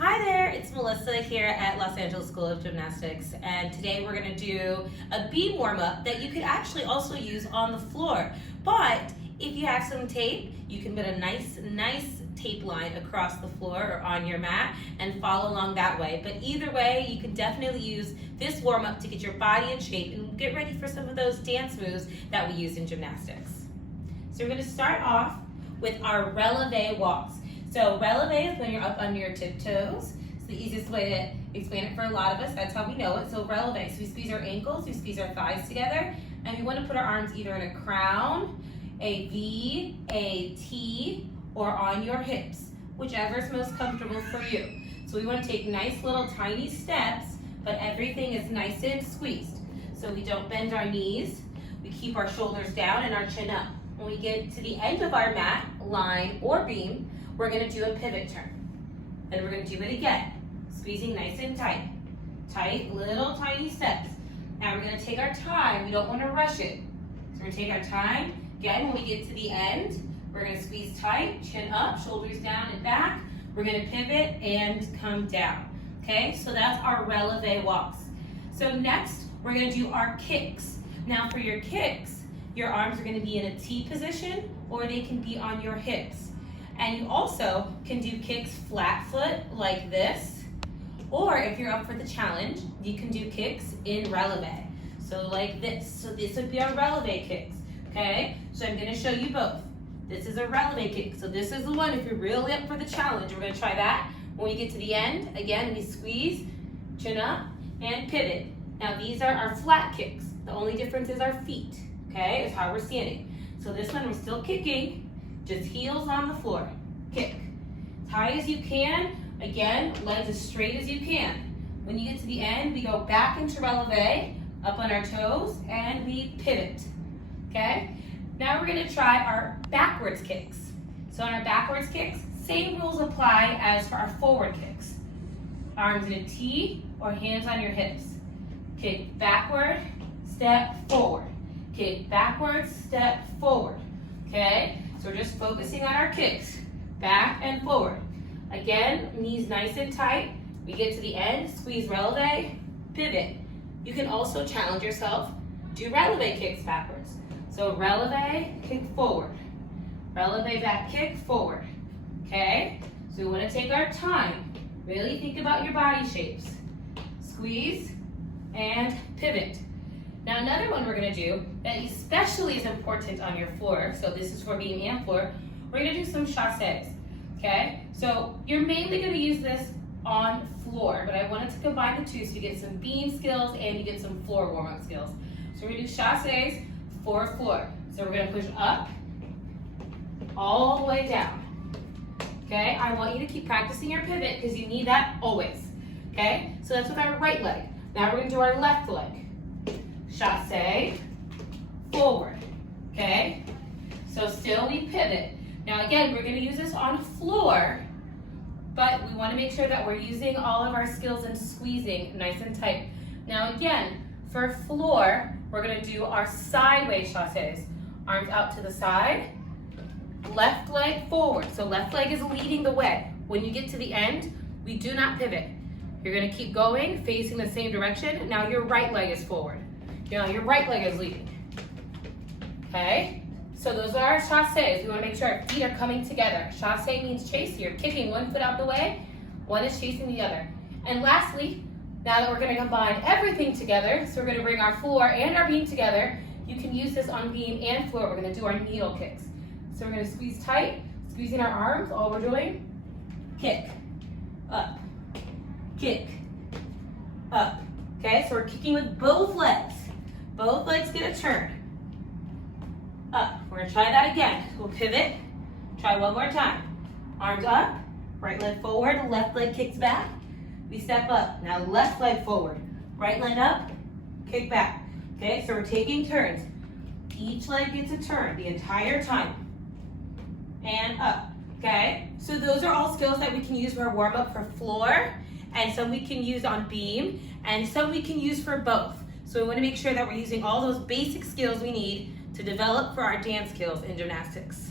Hi there, it's Melissa here at Los Angeles School of Gymnastics, and today we're going to do a beam warm-up that you could actually also use on the floor. But if you have some tape, you can put a nice tape line across the floor or on your mat and follow along that way. But either way, you can definitely use this warm-up to get your body in shape and get ready for some of those dance moves that we use in gymnastics. So we're going to start off with our Relave Walks. So releve is when you're up under your tiptoes. It's the easiest way to explain it for a lot of us. That's how we know it. So releve. So we squeeze our ankles, we squeeze our thighs together, and we want to put our arms either in a crown, a V, a T, or on your hips, whichever is most comfortable for you. So we want to take nice little tiny steps, but everything is nice and squeezed. So we don't bend our knees. We keep our shoulders down and our chin up. When we get to the end of our mat, line, or beam, we're going to do a pivot turn. Then we're going to do it again, squeezing nice and tight. Tight, little tiny steps. Now we're going to take our time. We don't want to rush it. So we're going to take our time. Again, when we get to the end, we're going to squeeze tight, chin up, shoulders down and back. We're going to pivot and come down. Okay, so that's our Relave Walks. So next, we're going to do our kicks. Now for your kicks, your arms are going to be in a T position or they can be on your hips. And you also can do kicks flat foot like this, or if you're up for the challenge, you can do kicks in releve. So like this. So this would be our releve kicks, okay? So I'm gonna show you both. This is a releve kick. So this is the one, if you're really up for the challenge, we're gonna try that. When we get to the end, again, we squeeze, chin up, and pivot. Now these are our flat kicks. The only difference is our feet, okay? Is how we're standing. So this one, we're still kicking, just heels on the floor. Kick. As high as you can. Again, legs as straight as you can. When you get to the end, we go back into releve, up on our toes, and we pivot. Okay? Now we're going to try our backwards kicks. So on our backwards kicks, same rules apply as for our forward kicks. Arms in a T or hands on your hips. Kick backward, step forward. Kick backwards, step forward. Okay? So we're just focusing on our kicks, back and forward. Again, knees nice and tight. We get to the end, squeeze releve, pivot. You can also challenge yourself, do releve kicks backwards. So releve, kick forward. Releve back, kick forward. Okay? So we want to take our time. Really think about your body shapes. Squeeze and pivot. Now another one we're going to do that especially is important on your floor, so this is for beam and floor, we're going to do some chasses, okay? So you're mainly going to use this on floor, but I wanted to combine the two so you get some beam skills and you get some floor warm-up skills. So we're going to do chasses for floor. So we're going to push up, all the way down, okay? I want you to keep practicing your pivot because you need that always, okay? So that's with our right leg. Now we're going to do our left leg. Chasse, forward, okay? So still we pivot. Now again, we're gonna use this on floor, but we wanna make sure that we're using all of our skills in squeezing nice and tight. Now again, for floor, we're gonna do our sideways chasses. Arms out to the side, left leg forward. So left leg is leading the way. When you get to the end, we do not pivot. You're gonna keep going, facing the same direction. Now your right leg is forward. Now your right leg is leading. Okay? So those are our chasses. We want to make sure our feet are coming together. Chasse means chase. You're kicking one foot out the way, one is chasing the other. And lastly, now that we're going to combine everything together, so we're going to bring our floor and our beam together, you can use this on beam and floor. We're going to do our needle kicks. So we're going to squeeze tight, squeezing our arms. All we're doing, kick, up, kick, up. Okay, so we're kicking with both legs. Both legs get a turn. Up. We're going to try that again. We'll pivot. Try one more time. Arms up. Right leg forward. Left leg kicks back. We step up. Now left leg forward. Right leg up. Kick back. Okay, so we're taking turns. Each leg gets a turn the entire time. And up. Okay, so those are all skills that we can use for our warm-up for floor, and some we can use on beam, and some we can use for both. So we want to make sure that we're using all those basic skills we need to develop for our dance skills in gymnastics.